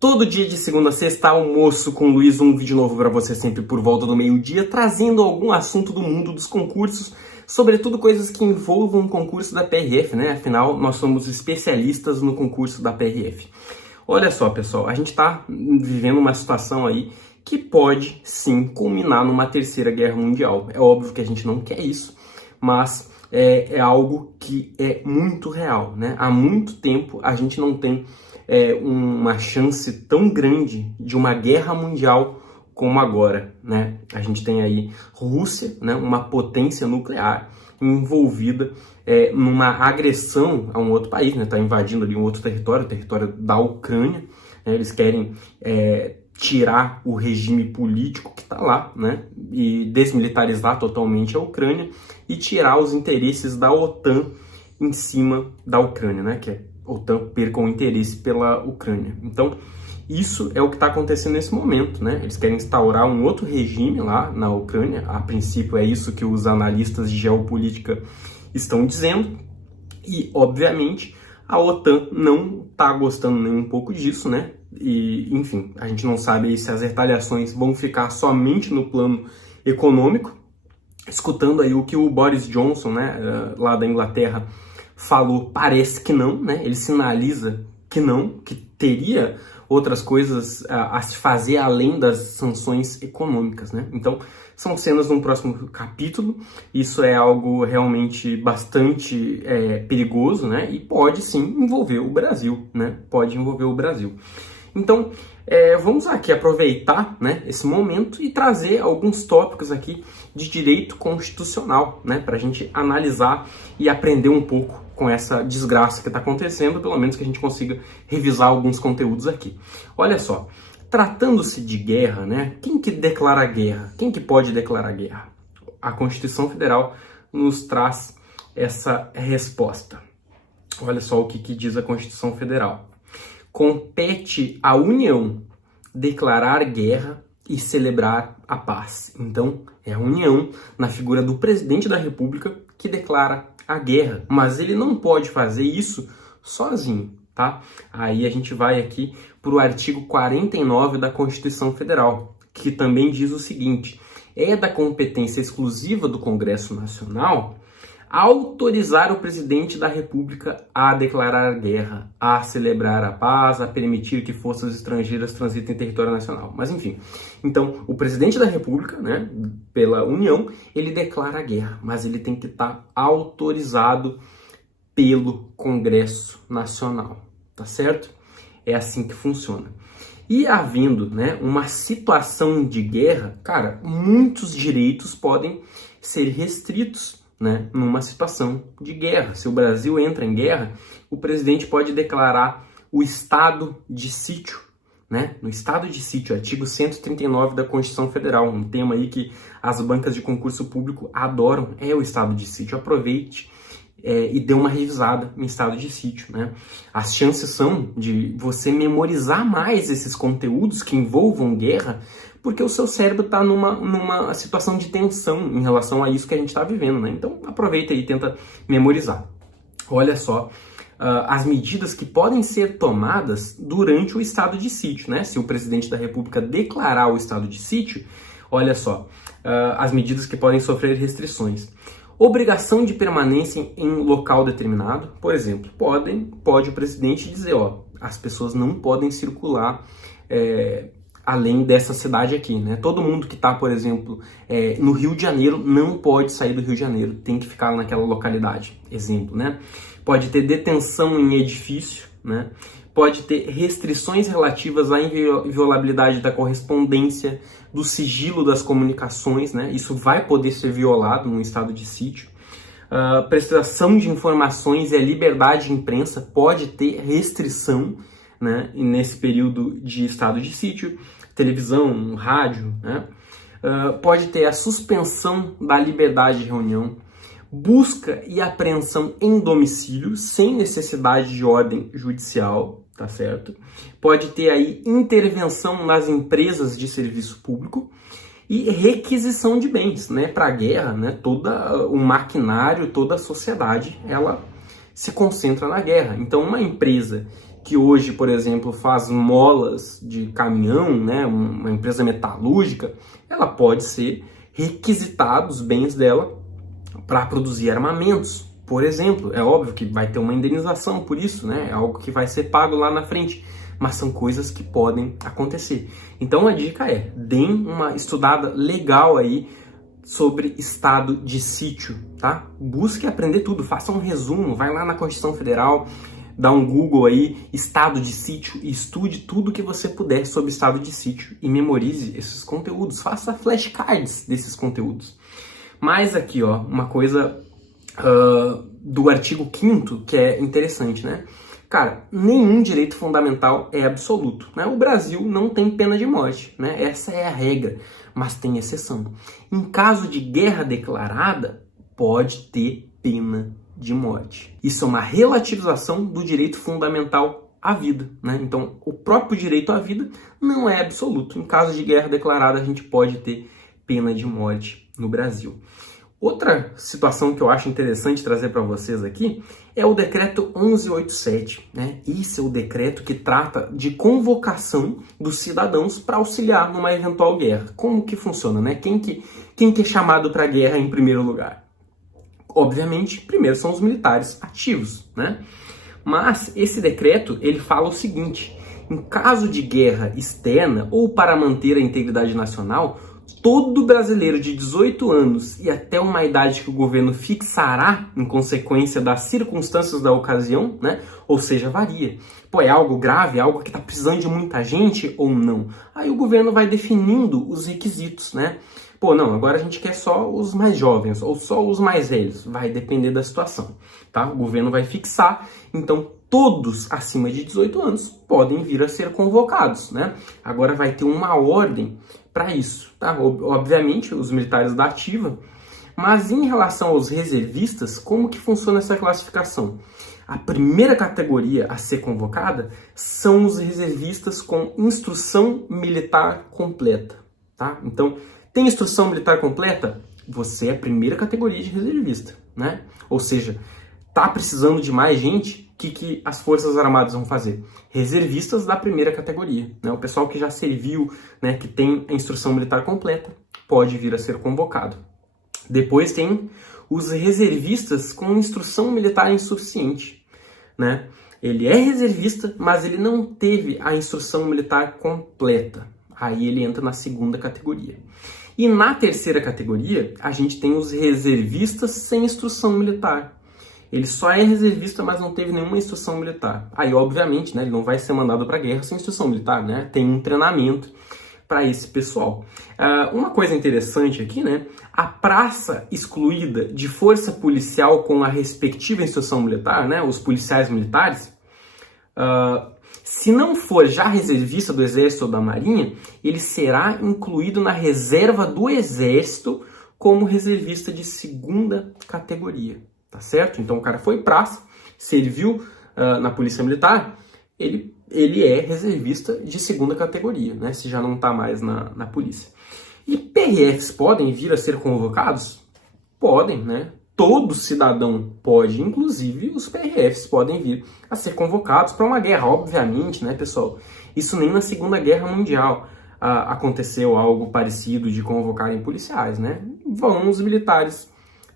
Todo dia de segunda a sexta, almoço com o Luiz, um vídeo novo para você sempre por volta do meio-dia, trazendo algum assunto do mundo dos concursos, sobretudo coisas que envolvam o concurso da PRF, né? Afinal, nós somos especialistas no concurso da PRF. Olha só, pessoal, a gente está vivendo uma situação aí que pode, sim, culminar numa terceira guerra mundial. É óbvio que a gente não quer isso, mas é algo que é muito real, né? Há muito tempo a gente não tem uma chance tão grande de uma guerra mundial como agora, né? A gente tem aí Rússia, né? Uma potência nuclear envolvida numa agressão a um outro país, né? Está invadindo ali um outro território, o território da Ucrânia, né? Eles querem tirar o regime político que está lá, né? E desmilitarizar totalmente a Ucrânia e tirar os interesses da OTAN em cima da Ucrânia, né? Que a OTAN perca o interesse pela Ucrânia. Então, isso é o que está acontecendo nesse momento, né? Eles querem instaurar um outro regime lá na Ucrânia. A princípio é isso que os analistas de geopolítica estão dizendo. E, obviamente, a OTAN não está gostando nem um pouco disso, né? E, enfim, a gente não sabe aí se as retaliações vão ficar somente no plano econômico. Escutando aí o que o Boris Johnson, né, lá da Inglaterra, falou, parece que não, né? Ele sinaliza que não, que teria outras coisas a se fazer além das sanções econômicas, né? Então, são cenas no próximo capítulo. Isso é algo realmente bastante perigoso, né? E pode sim envolver o Brasil, né? Pode envolver o Brasil. Então, vamos aqui aproveitar, né, esse momento e trazer alguns tópicos aqui de direito constitucional, né, para a gente analisar e aprender um pouco com essa desgraça que está acontecendo, pelo menos que a gente consiga revisar alguns conteúdos aqui. Olha só, tratando-se de guerra, né, quem que declara guerra? Quem que pode declarar guerra? A Constituição Federal nos traz essa resposta. Olha só o que diz a Constituição Federal. Compete à União declarar guerra e celebrar a paz. Então, é a União, na figura do presidente da República, que declara a guerra. Mas ele não pode fazer isso sozinho, tá? Aí a gente vai aqui para o artigo 49 da Constituição Federal, que também diz o seguinte: é da competência exclusiva do Congresso Nacional autorizar o presidente da República a declarar guerra, a celebrar a paz, a permitir que forças estrangeiras transitem em território nacional. Mas enfim, então o presidente da República, né, pela União, ele declara a guerra, mas ele tem que estar autorizado pelo Congresso Nacional, tá certo? É assim que funciona. E havendo, né, uma situação de guerra, cara, muitos direitos podem ser restritos, né, numa situação de guerra. Se o Brasil entra em guerra, o presidente pode declarar o estado de sítio, né? No estado de sítio, artigo 139 da Constituição Federal, um tema aí que as bancas de concurso público adoram, é o estado de sítio. Aproveite e dê uma revisada em estado de sítio, né? As chances são de você memorizar mais esses conteúdos que envolvam guerra, porque o seu cérebro está numa situação de tensão em relação a isso que a gente está vivendo, né? Então, aproveita e tenta memorizar. Olha só, as medidas que podem ser tomadas durante o estado de sítio, né? Se o presidente da República declarar o estado de sítio, olha só, as medidas que podem sofrer restrições. Obrigação de permanência em local determinado, por exemplo, pode o presidente dizer, ó, as pessoas não podem circular além dessa cidade aqui, né? Todo mundo que está, por exemplo, no Rio de Janeiro não pode sair do Rio de Janeiro, tem que ficar naquela localidade, exemplo, né? Pode ter detenção em edifício, né? Pode ter restrições relativas à inviolabilidade da correspondência, do sigilo das comunicações, né? Isso vai poder ser violado num estado de sítio. Prestação de informações e a liberdade de imprensa pode ter restrição, né, nesse período de estado de sítio. Televisão, rádio, né? Pode ter a suspensão da liberdade de reunião, busca e apreensão em domicílio sem necessidade de ordem judicial, tá certo? Pode ter aí intervenção nas empresas de serviço público e requisição de bens, né? Para a guerra, né? Todo o maquinário, toda a sociedade, ela se concentra na guerra. Então, uma empresa que hoje, por exemplo, faz molas de caminhão, né, uma empresa metalúrgica, ela pode ser requisitada os bens dela para produzir armamentos, por exemplo. É óbvio que vai ter uma indenização por isso, né? É algo que vai ser pago lá na frente, mas são coisas que podem acontecer. Então a dica é, deem uma estudada legal aí sobre estado de sítio, tá? Busque aprender tudo, faça um resumo, vai lá na Constituição Federal, dá um Google aí, estado de sítio, e estude tudo que você puder sobre estado de sítio e memorize esses conteúdos, faça flashcards desses conteúdos. Mas aqui, ó, uma coisa do artigo 5º que é interessante, né? Cara, nenhum direito fundamental é absoluto, né? O Brasil não tem pena de morte, né? Essa é a regra, mas tem exceção. Em caso de guerra declarada, pode ter pena de morte. Isso é uma relativização do direito fundamental à vida, né? Então, o próprio direito à vida não é absoluto. Em caso de guerra declarada, a gente pode ter pena de morte no Brasil. Outra situação que eu acho interessante trazer para vocês aqui é o decreto 1187, né? Esse é o decreto que trata de convocação dos cidadãos para auxiliar numa eventual guerra. Como que funciona, né? Quem que é chamado para a guerra em primeiro lugar? Obviamente, primeiro são os militares ativos, né? Mas esse decreto, ele fala o seguinte: em caso de guerra externa ou para manter a integridade nacional, todo brasileiro de 18 anos e até uma idade que o governo fixará em consequência das circunstâncias da ocasião, né? Ou seja, varia. Pô, é algo grave, é algo que está precisando de muita gente ou não? Aí o governo vai definindo os requisitos, né? Pô, não, agora a gente quer só os mais jovens ou só os mais velhos. Vai depender da situação, tá? O governo vai fixar, então todos acima de 18 anos podem vir a ser convocados, né? Agora vai ter uma ordem para isso, tá? Obviamente, os militares da ativa, mas em relação aos reservistas, como que funciona essa classificação? A primeira categoria a ser convocada são os reservistas com instrução militar completa, tá? Então, tem instrução militar completa? Você é a primeira categoria de reservista, né? Ou seja, tá precisando de mais gente? O que as Forças Armadas vão fazer? Reservistas da primeira categoria, né? O pessoal que já serviu, né, que tem a instrução militar completa, pode vir a ser convocado. Depois tem os reservistas com instrução militar insuficiente, né? Ele é reservista, mas ele não teve a instrução militar completa. Aí ele entra na segunda categoria. E na terceira categoria, a gente tem os reservistas sem instrução militar. Ele só é reservista, mas não teve nenhuma instrução militar. Aí, obviamente, né, ele não vai ser mandado para a guerra sem instrução militar, né? Tem um treinamento para esse pessoal. Uma coisa interessante aqui, né? A praça excluída de força policial com a respectiva instrução militar, né? Os policiais militares, se não for já reservista do Exército ou da Marinha, ele será incluído na reserva do Exército como reservista de segunda categoria. Tá certo? Então o cara foi praça, serviu na Polícia Militar, ele é reservista de segunda categoria, né? Se já não está mais na polícia. E PRFs podem vir a ser convocados? Podem, né? Todo cidadão pode, inclusive os PRFs podem vir a ser convocados para uma guerra, obviamente, né, pessoal? Isso nem na Segunda Guerra Mundial aconteceu algo parecido de convocarem policiais, né? Vão os militares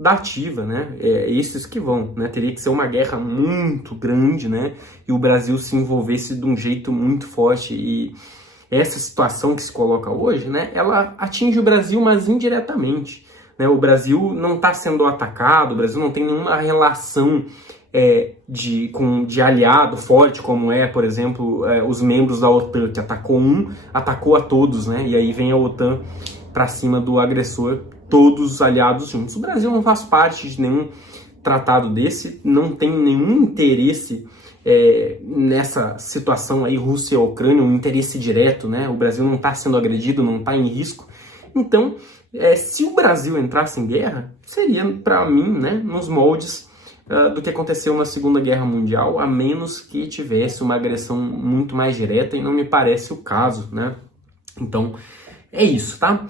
da ativa, né? Esses que vão, né? Teria que ser uma guerra muito grande, né? E o Brasil se envolvesse de um jeito muito forte. E essa situação que se coloca hoje, né? Ela atinge o Brasil, mas indiretamente, né? O Brasil não está sendo atacado, o Brasil não tem nenhuma relação de aliado forte, como por exemplo, os membros da OTAN, que atacou a todos, né? E aí vem a OTAN para cima do agressor, todos os aliados juntos. O Brasil não faz parte de nenhum tratado desse, não tem nenhum interesse nessa situação aí, Rússia e Ucrânia, um interesse direto, né? O Brasil não está sendo agredido, não está em risco. Então, se o Brasil entrasse em guerra, seria, para mim, né, nos moldes do que aconteceu na Segunda Guerra Mundial, a menos que tivesse uma agressão muito mais direta, e não me parece o caso, né? Então, é isso, tá?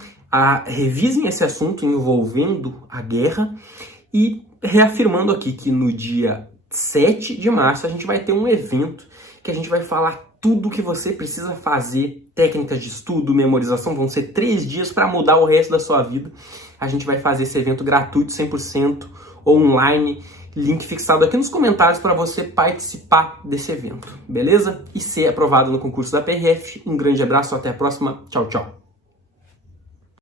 Revisem esse assunto envolvendo a guerra e reafirmando aqui que no dia 7 de março a gente vai ter um evento que a gente vai falar tudo o que você precisa fazer, técnicas de estudo, memorização, vão ser 3 dias para mudar o resto da sua vida. A gente vai fazer esse evento gratuito, 100% online, link fixado aqui nos comentários para você participar desse evento, beleza? E ser aprovado no concurso da PRF. Um grande abraço, até a próxima, tchau, tchau!